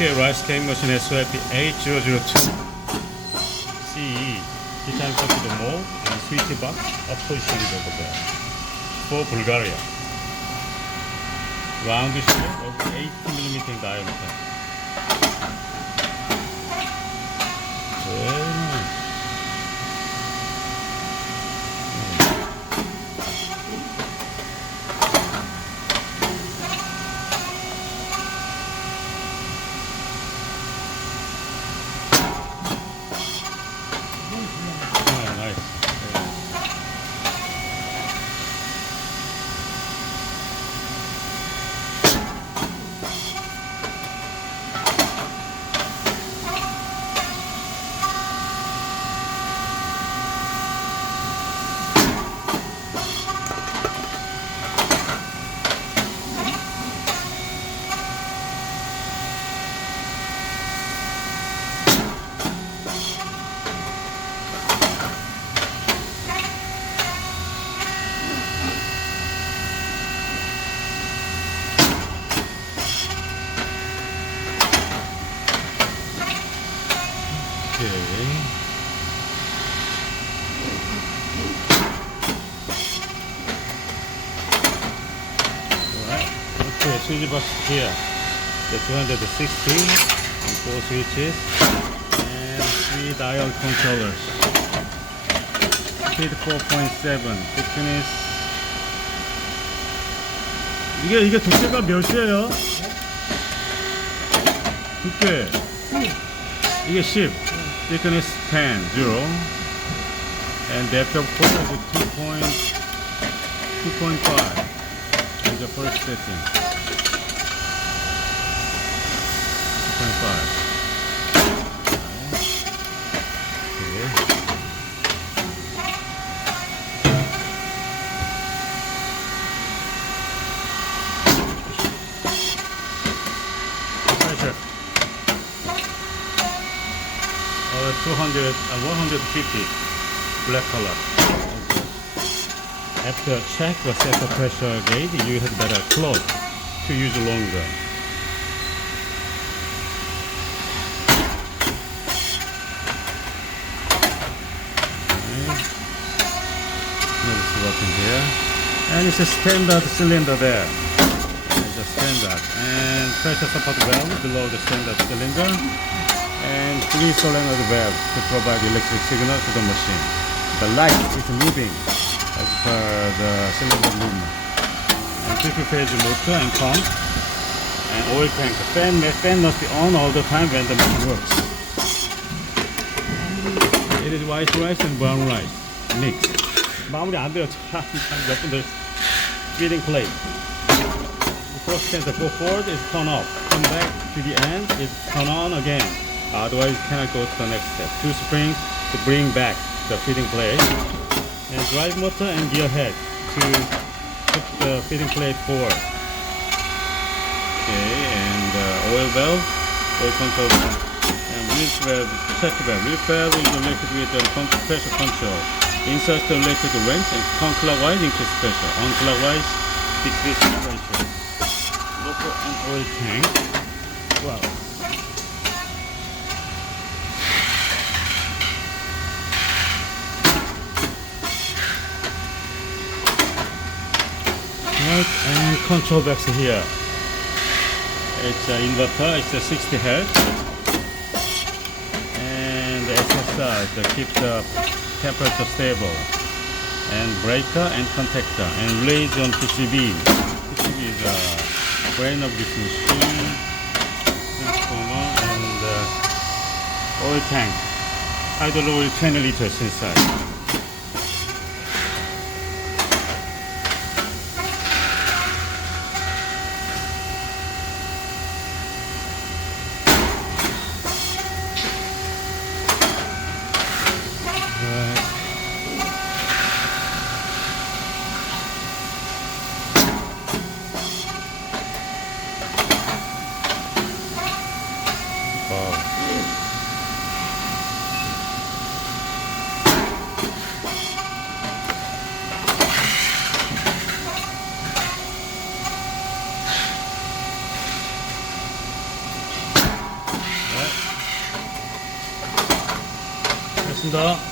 Okay, rice cake machine SYP8002 CE Titanium Coated Moulds and switch box positioned over there for Bulgaria. Round shape of 80mm in diameter. Very nice. Okay, switch box here. The 260 and 4 switches and 3 dial controllers. Speed 4.7, thickness. 이게 두께가 몇이에요? 두께. 이게 10. Thickness 10, 0. And depth of core is 2.5. And the first setting. 2.5. Pressure. 200 and 150 black color. After check or set the pressure gauge, you had better close to use longer. Notice what in here. And it's a standard cylinder there. It's a standard. And pressure support valve below the standard cylinder. And 3 solenoid valves to provide electric signal to the machine. The light is moving as per the cylinder movement. And 3-phase motor and pump and oil tank. The fan must be on all the time when the machine works. It is white rice and brown rice mixed. 마무리 안 돼요. 몇 분 더. Feeding plate. The first sensor go forward is turn off. Come back to the end is turn on again. Otherwise it cannot go to the next step. 2 springs to bring back the feeding plate. And drive motor and gear head to put the feeding plate forward. Okay, and oil valve, oil control valve. And release valve, check valve. Release valve is connected with the pressure control. Insert the electric wrench and counterclockwise increase pressure. On-clockwise decrease pressure. Local and oil tank. Wow. And control box here. It's an inverter, it's a 60 Hz. And the SSR to keep the temperature stable. And breaker and contactor. And relays on PCB. PCB is the brain of this machine. Transformer and oil tank. Idle oil 20 liters inside. 고맙습니다.